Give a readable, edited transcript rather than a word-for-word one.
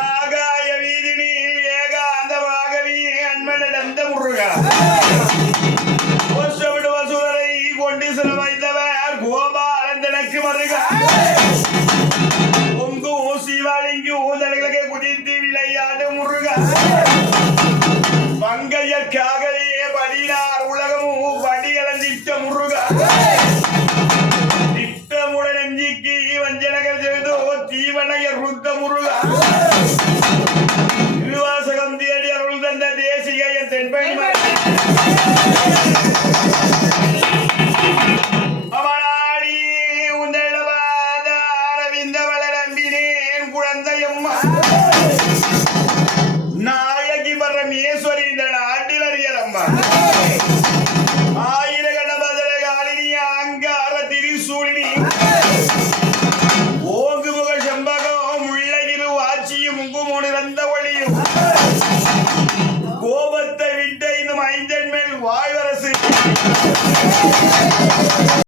ஆகாய வீதினில் ஏகாந்தமாகவே அன்மன் நடந்த முருகா வருஷவிடு வசூரை கொண்டு சில வைத்தவர் கோபாலன் தனக்கு மருகா பொங்கும் சிவாலிங்கும் தனக்கு குதித்து விளையாடு முருகா பங்கையற்காகவே படினார் உலகமும் படிகளந்திட்ட முருகா திட்டமுடன் நெஞ்சிக்கு வஞ்சனகர் செய்தோ தீவனையர் ருத்த முருகா திருவாசகம் தேடி அருள் தந்த தேசிக என் தென்பெண் அவனாடி உந்தளவாத அரவிந்த வளர் அம்பினேன் குழந்தையம்மா நாயகி பரமேஸ்வரி இந்த நாட்டில் அறியறம்மா ஆயிர கணபதர காலினி அங்கார திரிசூலினி ஓங்கு முக செம்பகம் முள்ளகிரு ஆட்சியும் முங்குமோ நிறந்த ஒளியும் கோபத்தை விட்ட இன்னும் ஐந்தன் மேல் வாய்வரசு